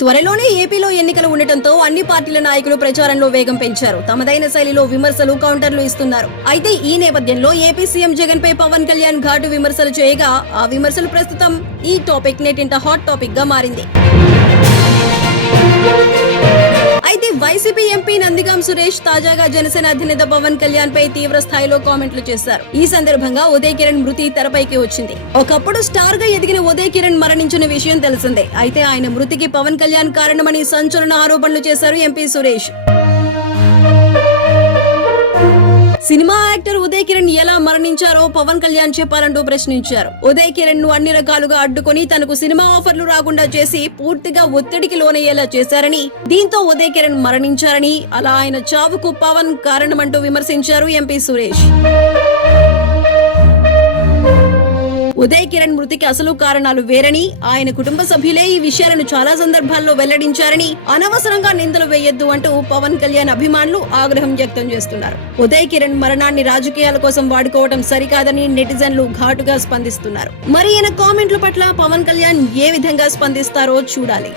త్వరలోనే ఏపీలో ఎన్నికలు ఉండటంతో అన్ని పార్టీల నాయకులు ప్రచారంలో వేగం పెంచారు. తమదైన శైలిలో విమర్శలు, కౌంటర్లు ఇస్తున్నారు. అయితే ఈ నేపథ్యంలో ఏపీ సీఎం జగన్ పై పవన్ కళ్యాణ్ ఘాటు విమర్శలు చేయగా, ఆ విమర్శలు ప్రస్తుతం ఈ టాపిక్ నెటింట హాట్ టాపిక్ గా మారింది. అయితే వైసీపీ ఎంపీ నందిగాం సురేష్ తాజాగా జనసేన అధినేత పవన్ కళ్యాణ్ పై తీవ్ర స్థాయిలో కామెంట్లు చేశారు. ఈ సందర్భంగా ఉదయ్ కిరణ్ మృతి తెరపైకి వచ్చింది. ఒకప్పుడు స్టార్ గా ఎదిగిన ఉదయ్ కిరణ్ మరణించిన విషయం తెలిసిందే. అయితే ఆయన మృతికి పవన్ కళ్యాణ్ కారణమని సంచలన ఆరోపణలు చేశారు MP Suresh. Cinema actor Uday Kiran ఎలా మరణించారో పవన్ కళ్యాణ్ చెప్పాలంటూ ప్రశ్నించారు. ఉదయ్ కిరణ్ ను అన్ని రకాలుగా అడ్డుకొని తనకు సినిమా ఆఫర్లు రాకుండా చేసి పూర్తిగా ఒత్తిడికి లోనయ్యేలా చేశారని, దీంతో ఉదయ్ కిరణ్ మరణించారని, అలా ఆయన చావుకు పవన్ కారణమంటూ విమర్శించారు ఎంపీ సురేష్. ఉదయ్ కిరణ్ మృతికి అసలు కారణాలు వేరని, ఆయన కుటుంబ సభ్యులే ఈ విషయాలను చాలా సందర్భాల్లో వెల్లడించారని, అనవసరంగా నిందలు వేయొద్దు అంటూ పవన్ కళ్యాణ్ అభిమానులు ఆగ్రహం వ్యక్తం చేస్తున్నారు. ఉదయ్ కిరణ్ మరణాన్ని రాజకీయాల కోసం వాడుకోవడం సరికాదని నెటిజన్లు ఘాటుగా స్పందిస్తున్నారు. మరి ఈయన కామెంట్ల పట్ల పవన్ కళ్యాణ్ ఏ విధంగా స్పందిస్తారో చూడాలి.